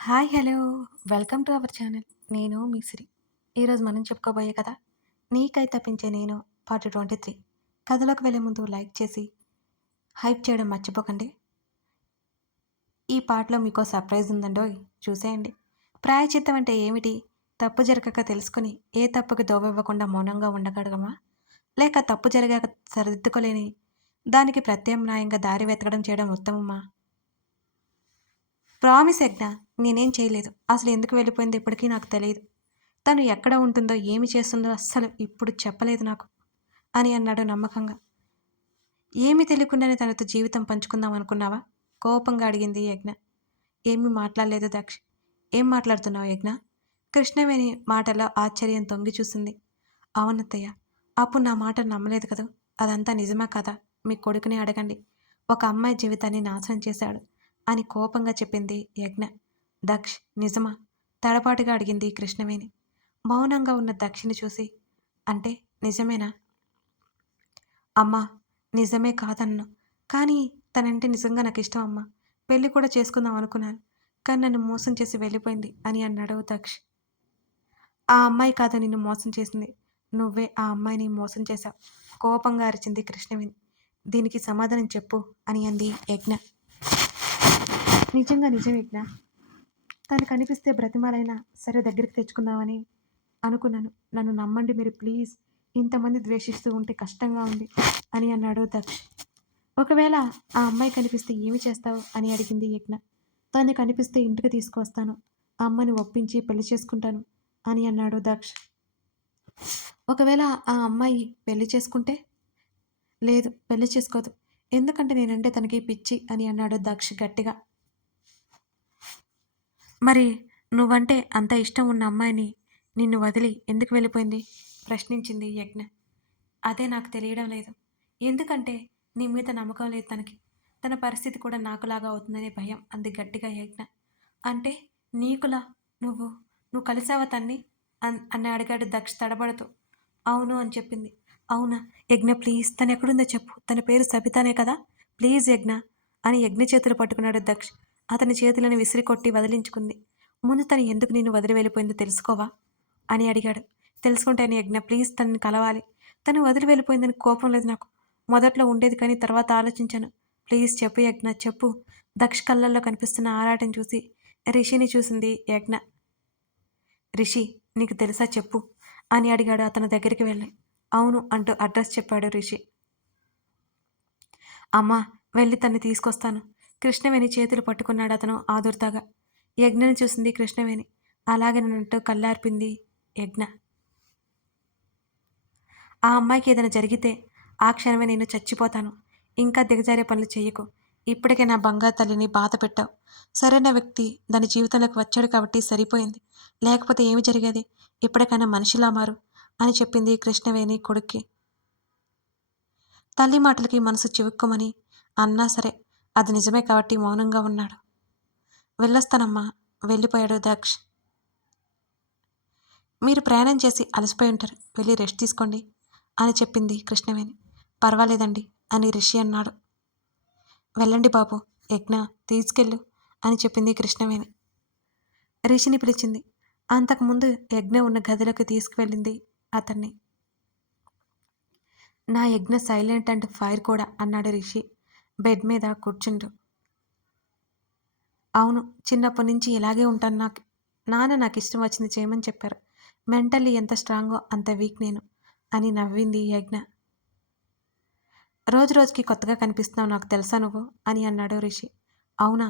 Hi hello welcome to our channel. నేను మీ సిరి. ఈరోజు మనం చెప్పుకోబోయే కథ నీకై తప్పించే నేను పార్ట్ 23. కథలోకి వెళ్ళే ముందు లైక్ చేసి హైప్ చేయడం మర్చిపోకండి. ఈ పార్ట్లో మీకో సర్ప్రైజ్ ఉందండోయ్, చూసేయండి. ప్రాయచిత్తం అంటే ఏమిటి? తప్పు జరగక తెలుసుకొని ఏ తప్పుకి దోవివ్వకుండా మౌనంగా ఉండగలగమా, లేక తప్పు జరిగాక సరిదిద్దుకోలేని దానికి ప్రత్యామ్నాయంగా దారి వెతకడం చేయడం ఉత్తమమా? ప్రామిస్ యజ్ఞ, నేనేం చేయలేదు. అసలు ఎందుకు వెళ్ళిపోయిందో ఇప్పటికీ నాకు తెలియదు. తను ఎక్కడ ఉంటుందో, ఏమి చేస్తుందో అస్సలు ఇప్పుడు చెప్పలేదు నాకు అని అన్నాడు నమ్మకంగా. ఏమీ తెలియకుండానే తనతో జీవితం పంచుకుందాం అనుకున్నావా? కోపంగా అడిగింది యజ్ఞ. ఏమీ మాట్లాడలేదు దక్ష్. ఏం మాట్లాడుతున్నావు యజ్ఞ? కృష్ణవేణి మాటలో ఆశ్చర్యం తొంగి చూసింది. అవునత్తయ్య, అప్పుడు నా మాట నమ్మలేదు కదూ. అదంతా నిజమా కదా? మీ కొడుకుని అడగండి. ఒక అమ్మాయి జీవితాన్ని నాశనం చేశాడు అని కోపంగా చెప్పింది యజ్ఞ. దక్ష్, నిజమా? తడపాటుగా అడిగింది కృష్ణవేణి. మౌనంగా ఉన్న దక్షిని చూసి, అంటే నిజమేనా? అమ్మా, నిజమే కాదన్ను. కానీ తనంటే నిజంగా నాకు ఇష్టం అమ్మా. పెళ్లి కూడా చేసుకుందాం అనుకున్నాను. కానీ నన్ను మోసం చేసి వెళ్ళిపోయింది అని అన్నాడు దక్ష్. ఆ అమ్మాయి కాదు నిన్ను మోసం చేసింది. నువ్వే ఆ అమ్మాయిని మోసం చేశావు. కోపంగా అరిచింది కృష్ణవేణి. దీనికి సమాధానం చెప్పు అని అంది యజ్ఞ. నిజంగా నిజం యజ్ఞ. తను కనిపిస్తే బ్రతిమాలైనా సరే దగ్గరికి తెచ్చుకుందామని అనుకున్నాను. నన్ను నమ్మండి మీరు ప్లీజ్. ఇంతమంది ద్వేషిస్తూ ఉంటే కష్టంగా ఉంది అని అన్నాడు దక్ష్. ఒకవేళ ఆ అమ్మాయి కనిపిస్తే ఏమి చేస్తావు అని అడిగింది యజ్ఞ. తను కనిపిస్తే ఇంటికి తీసుకువస్తాను. ఆ అమ్మని ఒప్పించి పెళ్లి చేసుకుంటాను అని అన్నాడు దక్ష్. ఒకవేళ ఆ అమ్మాయి పెళ్లి చేసుకుంటే? లేదు, పెళ్లి చేసుకోదు. ఎందుకంటే నేనంటే తనకి పిచ్చి అని అన్నాడు దక్ష్ గట్టిగా. మరి నువ్వంటే అంత ఇష్టం ఉన్న అమ్మాయిని నిన్ను వదిలి ఎందుకు వెళ్ళిపోయింది? ప్రశ్నించింది యజ్ఞ. అదే నాకు తెలియడం లేదు. ఎందుకంటే నీ మీద నమ్మకం లేదు తనకి. తన పరిస్థితి కూడా నాకులాగా అవుతుందనే భయం అంది గట్టిగా యజ్ఞ. అంటే నీకులా? నువ్వు నువ్వు కలిసావా తన్ని అని అడిగాడు దక్ష్ తడబడుతూ. అవును అని చెప్పింది. అవునా? యజ్ఞ ప్లీజ్, తను ఎక్కడుందో చెప్పు. తన పేరు సబితానే కదా? ప్లీజ్ యజ్ఞ అని యజ్ఞ చేతులు పట్టుకున్నాడు దక్ష్. అతని చేతులను విసిరి కొట్టి వదిలించుకుంది. ముందు తను ఎందుకు నిన్ను వదిలి వెళ్ళిపోయిందో తెలుసుకోవా అని అడిగాడు. తెలుసుకుంటాను యజ్ఞ, ప్లీజ్ తనని కలవాలి. తను వదిలి వెళ్ళిపోయిందని కోపం లేదు నాకు. మొదట్లో ఉండేది కానీ తర్వాత ఆలోచించాను. ప్లీజ్ చెప్పు యజ్ఞ, చెప్పు. దక్ష్ కళ్ళల్లో కనిపిస్తున్న ఆరాటం చూసి రిషిని చూసింది యజ్ఞ. రిషి, నీకు తెలుసా చెప్పు అని అడిగాడు అతని దగ్గరికి వెళ్ళి. అవును అంటూ అడ్రస్ చెప్పాడు రిషి. అమ్మా, వెళ్ళి తన్ని తీసుకొస్తాను. కృష్ణవేణి చేతులు పట్టుకున్నాడు అతను ఆదుర్దాగా. యజ్ఞని చూసింది కృష్ణవేణి. అలాగేనంటూ కళ్ళార్పింది యజ్ఞ. ఆ అమ్మాయికి ఏదైనా జరిగితే ఆ క్షణమే నేను చచ్చిపోతాను. ఇంకా దిగజారే పనులు చెయ్యకు. ఇప్పటికే నా బంగారు తల్లిని బాధ పెట్టావు. సరైన వ్యక్తి దాని జీవితంలోకి వచ్చాడు కాబట్టి సరిపోయింది. లేకపోతే ఏమి జరిగేది? ఇప్పటికైనా మనిషిలా మారు అని చెప్పింది కృష్ణవేణి కొడుక్కి. తల్లి మాటలకి మనసు చివుక్కుమని అన్నా సరే అది నిజమే కాబట్టి మౌనంగా ఉన్నాడు. వెళ్ళొస్తానమ్మా. వెళ్ళిపోయాడు దక్ష్. మీరు ప్రయాణం చేసి అలసిపోయి ఉంటారు. వెళ్ళి రెస్ట్ తీసుకోండి అని చెప్పింది కృష్ణవేణి. పర్వాలేదండి అని రిషి అన్నాడు. వెళ్ళండి బాబు. యజ్ఞ, తీసుకెళ్ళు అని చెప్పింది కృష్ణవేణి. రిషిని పిలిచింది. అంతకుముందు యజ్ఞ ఉన్న గదిలోకి తీసుకువెళ్ళింది అతన్ని. నా యజ్ఞ సైలెంట్ అండ్ ఫైర్ కూడా అన్నాడు రిషి బెడ్ మీద కూర్చుంటూ. అవును, చిన్నప్పటి నుంచి ఇలాగే ఉంటాను. నాన్న నాకు ఇష్టం వచ్చింది చేయమని చెప్పారు. మెంటల్లీ ఎంత స్ట్రాంగో అంత వీక్ నేను అని నవ్వింది యజ్ఞ. రోజు రోజుకి కొత్తగా కనిపిస్తున్నావు, నాకు తెలుసా నువ్వు అని అన్నాడు రిషి. అవునా?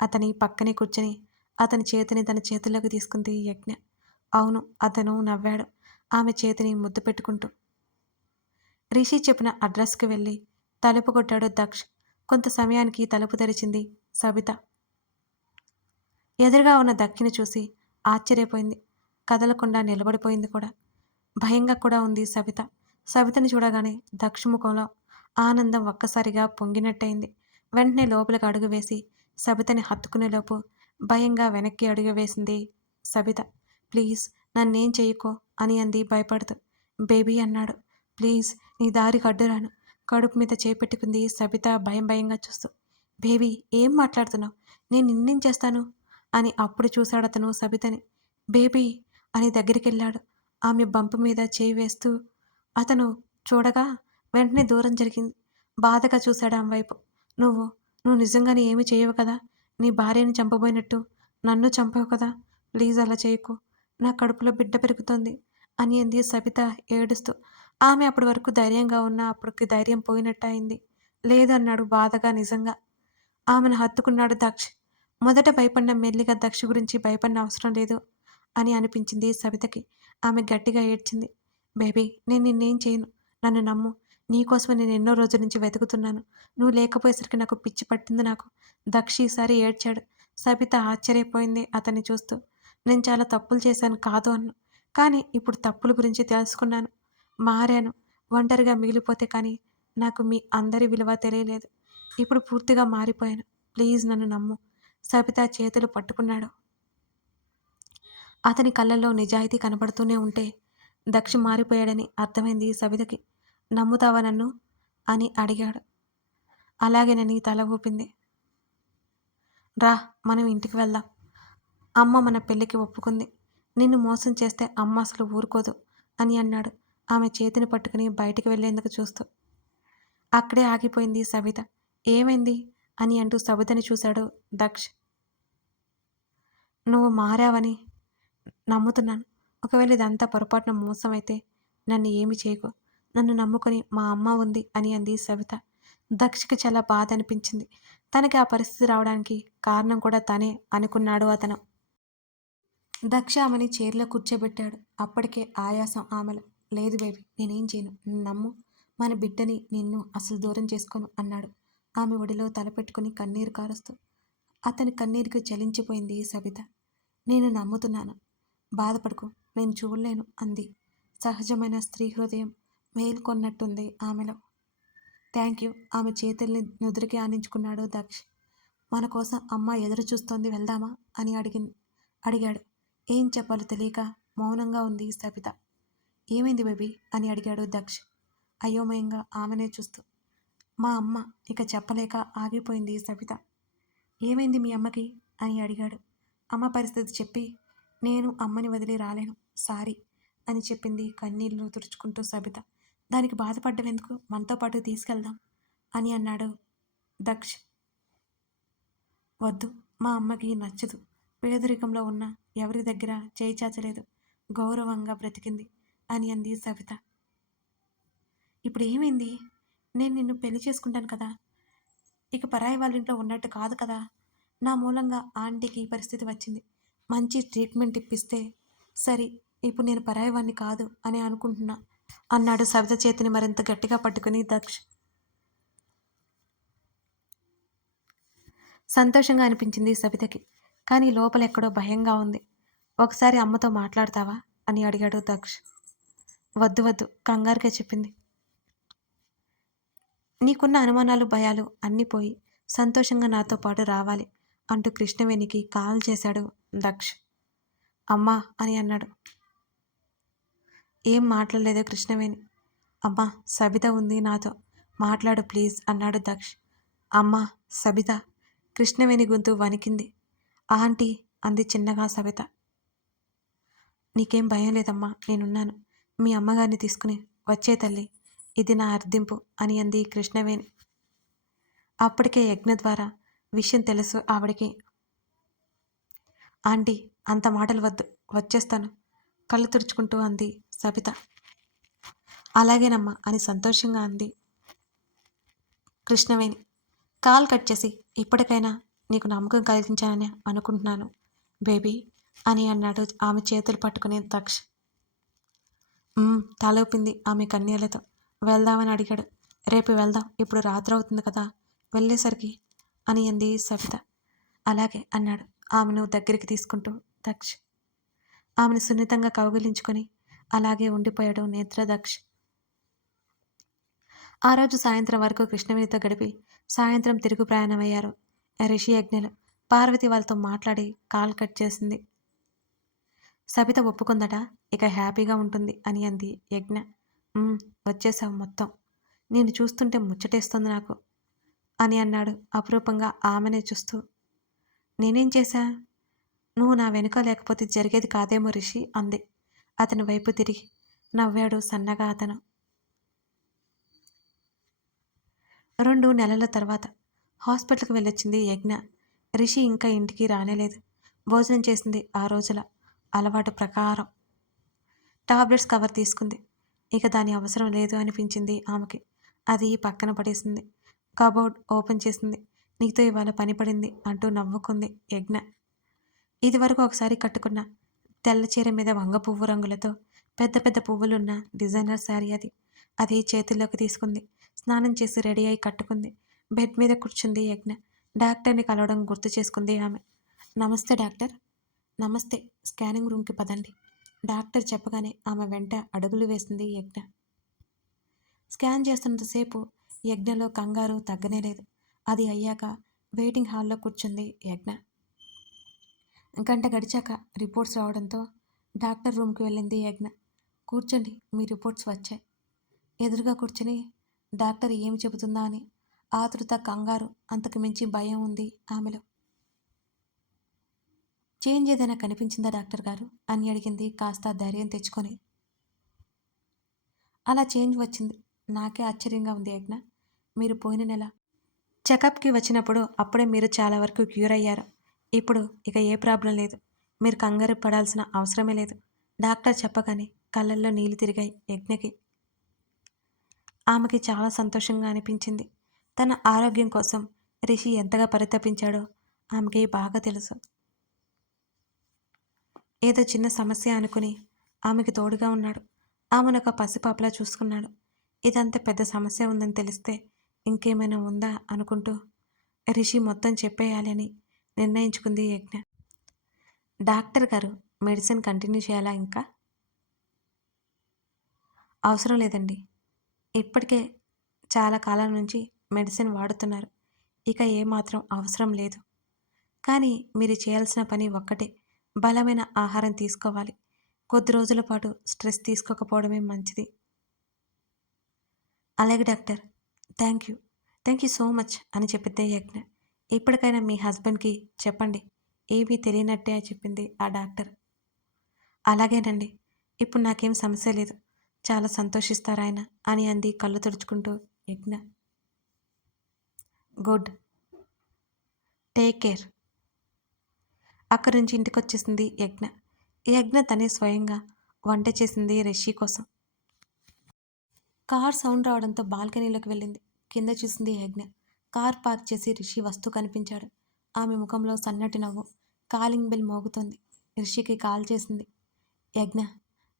అతని పక్కనే కూర్చొని అతని చేతిని తన చేతుల్లోకి తీసుకుంది యజ్ఞ. అవును, అతను నవ్వాడు ఆమె చేతిని ముద్దు పెట్టుకుంటూ. రిషి చెప్పిన అడ్రస్కి వెళ్ళి తలుపు కొట్టాడు దక్ష్. కొంత సమయానికి తలుపు తెరిచింది సబిత. ఎదురుగా ఉన్న దక్కిని చూసి ఆశ్చర్యపోయింది. కదలకుండా నిలబడిపోయింది కూడా. భయంగా కూడా ఉంది సబిత. సబితని చూడగానే దక్ష్ ముఖంలో ఆనందం ఒక్కసారిగా పొంగినట్టయింది. వెంటనే లోపలికి అడుగు వేసి సబితని హత్తుకునేలోపు భయంగా వెనక్కి అడుగు వేసింది సబిత. ప్లీజ్ నన్నేం చెయ్యకో అని అంది భయపడుతూ. బేబీ అన్నాడు. ప్లీజ్ నీ దారికి అడ్డురాను. కడుపు మీద చేపెట్టుకుంది సబిత భయంగా చూస్తూ. బేబీ, ఏం మాట్లాడుతున్నావు? నేను నిన్నేం చేస్తాను అని అప్పుడు చూశాడతను సబితని. బేబీ అని దగ్గరికెళ్ళాడు. ఆమె బంపు మీద చేయి వేస్తూ అతను చూడగా వెంటనే దూరం జరిగింది. బాధగా చూశాడు ఆమె వైపు. నువ్వు నువ్వు నిజంగానే ఏమి చేయవు కదా! నీ భార్యని చంపబోయినట్టు నన్ను చంపవు కదా! ప్లీజ్ అలా చేయకు. నా కడుపులో బిడ్డ పెరుగుతోంది అని అంది సబిత ఏడుస్తూ. ఆమె అప్పటి వరకు ధైర్యంగా ఉన్నా అప్పటికి ధైర్యం పోయినట్టు అయింది. లేదన్నాడు బాధగా నిజంగా. ఆమెను హత్తుకున్నాడు దక్ష్. మొదట భయపడిన మెల్లిగా దక్ష్ గురించి భయపడిన అవసరం లేదు అని అనిపించింది సబితకి. ఆమె గట్టిగా ఏడ్చింది. బేబీ నేను నిన్నేం చేయను. నన్ను నమ్ము. నీకోసమే నేను ఎన్నో రోజుల నుంచి వెతుకుతున్నాను. నువ్వు లేకపోయేసరికి నాకు పిచ్చి పట్టింది నాకు. దక్ష్ ఈసారి ఏడ్చాడు. సబిత ఆశ్చర్యపోయింది అతన్ని చూస్తూ. నేను చాలా తప్పులు చేశాను కాదు అన్ను. కానీ ఇప్పుడు తప్పుల గురించి తెలుసుకున్నాను. మారాను. ఒంటరిగా మిగిలిపోతే కానీ నాకు మీ అందరి విలువ తెలియలేదు. ఇప్పుడు పూర్తిగా మారిపోయాను. ప్లీజ్ నన్ను నమ్ము. సబిత చేతులు పట్టుకున్నాడు. అతని కళ్ళల్లో నిజాయితీ కనబడుతూనే ఉంటే దక్ష్ మారిపోయాడని అర్థమైంది సబితకి. నమ్ముతావా నన్ను అని అడిగాడు. అలాగేనని తల ఊపింది. రా మనం ఇంటికి వెళ్దాం. అమ్మ మన పెళ్ళికి ఒప్పుకుంది. నిన్ను మోసం చేస్తే అమ్మ అసలు ఊరుకోదు అని అన్నాడు ఆమె చేతిని పట్టుకుని బయటికి వెళ్లేందుకు చూస్తూ. అక్కడే ఆగిపోయింది సబిత. ఏమైంది అని అంటూ సబితని చూశాడు దక్ష్. నువ్వు మారావని నమ్ముతున్నాను. ఒకవేళ ఇదంతా పొరపాటున మోసం అయితే నన్ను ఏమి చేయకు. నన్ను నమ్ముకొని మా అమ్మ ఉంది అని అంది సబిత. దక్షకి చాలా బాధ అనిపించింది. తనకి ఆ పరిస్థితి రావడానికి కారణం కూడా తనే అనుకున్నాడు అతను. దక్ష ఆమెని చైర్లో కూర్చోబెట్టాడు. అప్పటికే ఆయాసం ఆమెలో. లేదు బేబీ నేనేం చేయను. నన్ను నమ్ము. మన బిడ్డని నిన్ను అసలు దూరం చేసుకోను అన్నాడు ఆమె ఒడిలో తలపెట్టుకుని కన్నీరు కారుస్తూ. అతని కన్నీరుకి చలించిపోయింది సబిత. నేను నమ్ముతున్నాను. బాధపడకు. నేను చూడలేను అంది. సహజమైన స్త్రీ హృదయం మేల్కొన్నట్టుంది ఆమెలో. Thank you. ఆమె చేతుల్ని నుదురికి ఆనించుకున్నాడు దక్ష్. మన కోసం అమ్మ ఎదురు చూస్తోంది వెళ్దామా అని అడిగాడు. ఏం చెప్పాలో తెలియక మౌనంగా ఉంది సబిత. ఏమైంది బేబీ అని అడిగాడు దక్ష్ అయోమయంగా ఆమెనే చూస్తూ. మా అమ్మ ఇక చెప్పలేక ఆగిపోయింది సబిత. ఏమైంది మీ అమ్మకి అని అడిగాడు. అమ్మ పరిస్థితి చెప్పి నేను అమ్మని వదిలి రాలేను సారీ అని చెప్పింది కన్నీళ్లు తుడుచుకుంటూ సబిత. దానికి బాధపడ్డం ఎందుకు, మనతో పాటు తీసుకెళ్దాం అని అన్నాడు దక్ష్. వద్దు, మా అమ్మకి నచ్చదు. పేదరికంలో ఉన్న ఎవరి దగ్గర చేయి చాచలేదు. గౌరవంగా బ్రతికింది అని అంది సబిత. ఇప్పుడు ఏమైంది? నేను నిన్ను పెళ్లి చేసుకుంటాను కదా, ఇక పరాయి వాళ్ళ ఇంట్లో ఉన్నట్టు కాదు కదా. నా మూలంగా ఆంటీకి ఈ పరిస్థితి వచ్చింది. మంచి ట్రీట్మెంట్ ఇప్పిస్తే సరి. ఇప్పుడు నేను పరాయి వాడిని కాదు అని అనుకుంటున్నా అన్నాడు సబిత చేతిని మరింత గట్టిగా పట్టుకుని దక్ష్. సంతోషంగా అనిపించింది సబితకి. కానీ లోపల ఎక్కడో భయంగా ఉంది. ఒకసారి అమ్మతో మాట్లాడతావా అని అడిగాడు దక్ష్. వద్దు వద్దు కంగారుగా చెప్పింది. నీకున్న అనుమానాలు భయాలు అన్నీ పోయి సంతోషంగా నాతో పాటు రావాలి అంటూ కృష్ణవేణికి కాల్ చేశాడు దక్ష్. అమ్మా అని అన్నాడు. ఏం మాట్లాడలేదు కృష్ణవేణి. అమ్మా సబిత ఉంది నాతో, మాట్లాడు ప్లీజ్ అన్నాడు దక్ష్. అమ్మా సబిత. కృష్ణవేణి గొంతు వణికింది. ఆంటీ అంది చిన్నగా సబిత. నీకేం భయం లేదమ్మా, నేనున్నాను. మీ అమ్మగారిని తీసుకుని వచ్చే తల్లి, ఇది నా అర్థింపు అని అంది కృష్ణవేణి. అప్పటికే యజ్ఞ ద్వారా విషయం తెలుసు ఆవిడికి. ఆంటీ అంత మాటలు వద్దు, వచ్చేస్తాను కళ్ళు తుడుచుకుంటూ అంది సబిత. అలాగేనమ్మా అని సంతోషంగా అంది కృష్ణవేణి. కాల్ కట్ చేసి ఇప్పటికైనా నీకు నమ్మకం కలిగించానని అనుకుంటున్నాను బేబీ అని అన్నాడు ఆమె చేతులు పట్టుకుని దక్ష్. తలూపింది ఆమె కన్నీళ్లతో. వెళ్దామని అడిగాడు. రేపు వెళ్దాం, ఇప్పుడు రాత్రి అవుతుంది కదా వెళ్ళేసరికి అని అంది సబిత. అలాగే అన్నాడు ఆమెను దగ్గరికి తీసుకుంటూ దక్ష్. ఆమెను సున్నితంగా కౌగిలించుకొని అలాగే ఉండిపోయాడు నేత్ర దక్ష్. ఆ రోజు సాయంత్రం వరకు కృష్ణవేణితో గడిపి సాయంత్రం తిరుగు ప్రయాణమయ్యారు రిషి యజ్ఞలు. పార్వతి వాళ్ళతో మాట్లాడి కాల్ కట్ చేసింది. సబిత ఒప్పుకుందట, ఇక హ్యాపీగా ఉంటుంది అని అంది యజ్ఞ. వచ్చేసావు మొత్తం, నేను చూస్తుంటే ముచ్చటేస్తుంది నాకు అని అన్నాడు అపురూపంగా ఆమెనే చూస్తూ. నేనేం చేశా? నువ్వు నా వెనుక లేకపోతే జరిగేది కాదేమో రిషి అంది అతని వైపు తిరిగి. నవ్వాడు సన్నగా అతను. 2 నెలల తర్వాత హాస్పిటల్కి వెళ్ళొచ్చింది యజ్ఞ. రిషి ఇంకా ఇంటికి రానేలేదు. భోజనం చేసింది ఆ రోజుల అలవాటు ప్రకారం. టాబ్లెట్స్ కవర్ తీసుకుంది. ఇక దాని అవసరం లేదు అనిపించింది ఆమెకి. అది పక్కన పడేసింది. కబోర్డ్ ఓపెన్ చేసింది. నీతో ఇవాళ పని పడింది అంటూ నవ్వుకుంది యజ్ఞ. ఇదివరకు ఒకసారి కట్టుకున్న తెల్ల చీర మీద వంగ పువ్వు రంగులతో పెద్ద పెద్ద పువ్వులున్న డిజైనర్ శారీ అది. అది చేతుల్లోకి తీసుకుంది. స్నానం చేసి రెడీ అయి కట్టుకుంది. బెడ్ మీద కూర్చుంది యజ్ఞ. డాక్టర్ని కలవడం గుర్తు చేసుకుంది ఆమె. నమస్తే డాక్టర్. నమస్తే. స్కానింగ్ రూమ్కి పదండి. డాక్టర్ చెప్పగానే ఆమె వెంట అడుగులు వేసింది యజ్ఞ. స్కాన్ చేస్తున్నంతసేపు యజ్ఞలో కంగారు తగ్గనేలేదు. అది అయ్యాక వెయిటింగ్ హాల్లో కూర్చుంది యజ్ఞ. గంట గడిచాక రిపోర్ట్స్ రావడంతో డాక్టర్ రూమ్కి వెళ్ళింది యజ్ఞ. కూర్చోండి, మీ రిపోర్ట్స్ వచ్చాయి. ఎదురుగా కూర్చొని డాక్టర్ ఏమి చెబుతుందా అని ఆతృత, కంగారు, అంతకు మించి భయం ఉంది ఆమెలో. చేంజ్ ఏదైనా కనిపించిందా డాక్టర్ గారు అని అడిగింది కాస్త ధైర్యం తెచ్చుకొని. అలా చేంజ్ వచ్చింది. నాకే ఆశ్చర్యంగా ఉంది యజ్ఞ. మీరు పోయిన నెల చెకప్కి వచ్చినప్పుడు అప్పుడే మీరు చాలా వరకు క్యూర్ అయ్యారు. ఇప్పుడు ఇక ఏ ప్రాబ్లం లేదు. మీరు కంగారు పడాల్సిన అవసరమే లేదు. డాక్టర్ చెప్పగానే కళ్ళల్లో నీళ్లు తిరిగాయి యజ్ఞకి. ఆమెకి చాలా సంతోషంగా అనిపించింది. తన ఆరోగ్యం కోసం రిషి ఎంతగా పరితపించాడో ఆమెకి బాగా తెలుసు. ఏదో చిన్న సమస్య అనుకుని ఆమెకి తోడుగా ఉన్నాడు. ఆమెను ఒక పసిపాపలా చూసుకున్నాడు. ఇదంతా పెద్ద సమస్య ఉందని తెలిస్తే ఇంకేమైనా ఉందా అనుకుంటూ రిషి మొత్తం చెప్పేయాలి అని నిర్ణయించుకుంది యజ్ఞ. డాక్టర్ గారు, మెడిసిన్ కంటిన్యూ చేయాలా ఇంకా? అవసరం లేదండి. ఇప్పటికే చాలా కాలం నుంచి మెడిసిన్ వాడుతున్నారు. ఇక ఏమాత్రం అవసరం లేదు. కానీ మీరు చేయాల్సిన పని ఒక్కటే, బలమైన ఆహారం తీసుకోవాలి. కొద్ది రోజుల పాటు స్ట్రెస్ తీసుకోకపోవడమే మంచిది. అలాగే doctor. Thank you. Thank you so much అని చెప్పింది యజ్ఞ. ఇప్పటికైనా మీ హస్బెండ్కి చెప్పండి. ఏమీ తెలియనట్టే చెప్పింది ఆ డాక్టర్. అలాగేనండి. ఇప్పుడు నాకేం సమస్య లేదు. చాలా సంతోషిస్తారాయన అని అంది కళ్ళు తుడుచుకుంటూ యజ్ఞ. గుడ్. Take care. అక్కడి నుంచి ఇంటికి వచ్చేసింది యజ్ఞ. యజ్ఞ తనే స్వయంగా వంట చేసింది రిషి కోసం. కార్ సౌండ్ రావడంతో బాల్కనీలోకి వెళ్ళింది. కింద చూసింది యజ్ఞ. కార్ పార్క్ చేసి రిషి వస్తూ కనిపించాడు. ఆమె ముఖంలో సన్నటి నవ్వు. కాలింగ్ బెల్ మోగుతోంది. రిషికి కాల్ చేసింది. యజ్ఞ,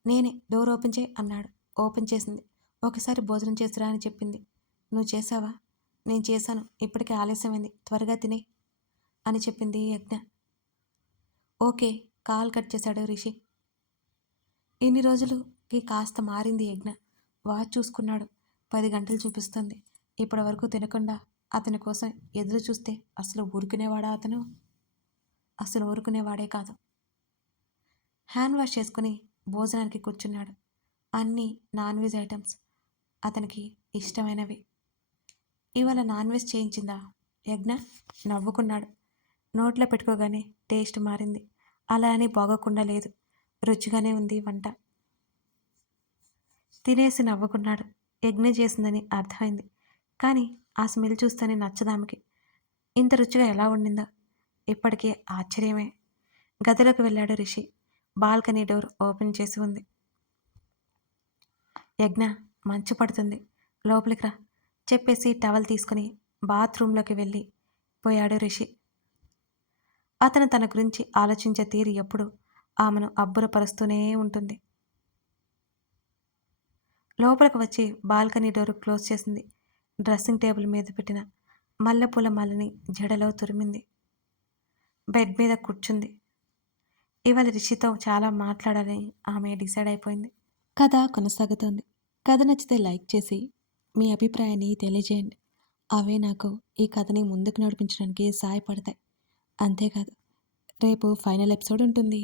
నేనే, డోర్ ఓపెన్ చేయి అన్నాడు. ఓపెన్ చేసింది. ఒకసారి భోజనం చేసిరా అని చెప్పింది. నువ్వు చేసావా? నేను చేశాను. ఇప్పటికే ఆలస్యమైంది. త్వరగా తినే అని చెప్పింది యజ్ఞ. ఓకే. కాల్ కట్ చేశాడు రిషి. ఇన్ని రోజులుకి కాస్త మారింది యజ్ఞ. వాచ్ చూసుకున్నాడు. 10 గంటలు చూపిస్తుంది. ఇప్పటి వరకు తినకుండా అతని కోసం ఎదురు చూస్తే అసలు ఊరుకునేవాడా అతను? అసలు ఊరుకునేవాడే కాదు. హ్యాండ్ వాష్ చేసుకుని భోజనానికి కూర్చున్నాడు. అన్నీ నాన్ వెజ్ ఐటమ్స్. అతనికి ఇష్టమైనవి. ఇవాళ నాన్ వెజ్ చేయించిందా యజ్ఞ? నవ్వుకున్నాడు. నోట్లో పెట్టుకోగానే టేస్ట్ మారింది. అలా అని బాగోకుండా లేదు. రుచిగానే ఉంది వంట. తినేసి నవ్వుకున్నాడు. యజ్ఞ చేసిందని అర్థమైంది. కానీ ఆ స్మెల్ చూస్తేనే నచ్చదామెకి. ఇంత రుచిగా ఎలా వండిందో ఇప్పటికీ ఆశ్చర్యమే. గదిలోకి వెళ్ళాడు రిషి. బాల్కనీ డోర్ ఓపెన్ చేసి ఉంది. యజ్ఞ, మంచు పడుతుంది, లోపలికి రా చెప్పేసి టవల్ తీసుకుని బాత్రూంలోకి వెళ్ళి పోయాడు రిషి. అతను తన గురించి ఆలోచించే తీరు ఎప్పుడు ఆమెను అబ్బురపరుస్తూనే ఉంటుంది. లోపలికి వచ్చి బాల్కనీ డోర్ క్లోజ్ చేసింది. డ్రెస్సింగ్ టేబుల్ మీద పెట్టిన మల్లెపూల మాలని జడలో తురిమింది. బెడ్ మీద కూర్చుంది. ఇవాళ రిషితో చాలా మాట్లాడాలని ఆమె డిసైడ్ అయిపోయింది. కథ కొనసాగుతోంది. కథ నచ్చితే లైక్ చేసి మీ అభిప్రాయాన్ని తెలియజేయండి. అవే నాకు ఈ కథని ముందుకు నడిపించడానికి సహాయపడతాయి. అంతేకాదు, రేపు ఫైనల్ ఎపిసోడ్ ఉంటుంది.